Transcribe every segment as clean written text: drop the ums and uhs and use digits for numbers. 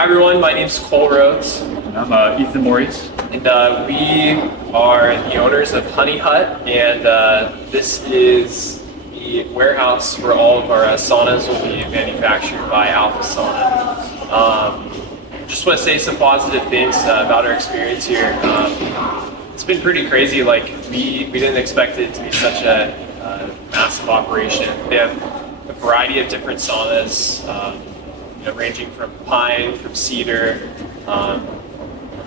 Hi everyone, my name's Cole Rhodes. And I'm Ethan Maurice. And we are the owners of Honey Hut, and this is the warehouse where all of our saunas will be manufactured by Alphasauna. Just want to say some positive things about our experience here. It's been pretty crazy. Like we didn't expect it to be such a massive operation. They have a variety of different saunas, ranging from pine, from cedar, from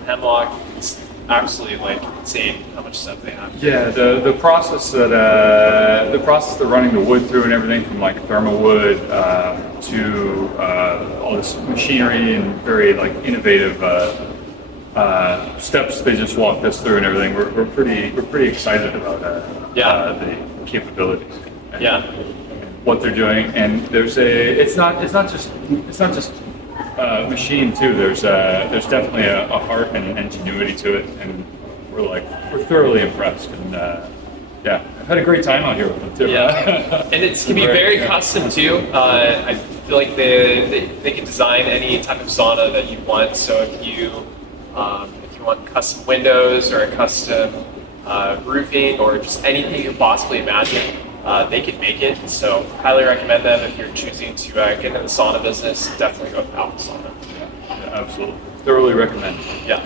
hemlock. It's absolutely insane how much stuff they have. Yeah, the process that they're running the wood through and everything from thermal wood to all this machinery and very innovative steps they just walked us through and everything. We're pretty excited about the capabilities. And what they're doing, and it's not just machine too. There's definitely a heart and ingenuity to it, and we're thoroughly impressed. And I've had a great time out here with them too. Yeah, and it can be very custom too. I feel like they can design any type of sauna that you want. So if you want custom windows or a custom roofing or just anything you can possibly imagine, they can make it. So highly recommend them if you're choosing to get into the sauna business. Definitely go with Alphasauna. Yeah, absolutely. Thoroughly recommend. Yeah.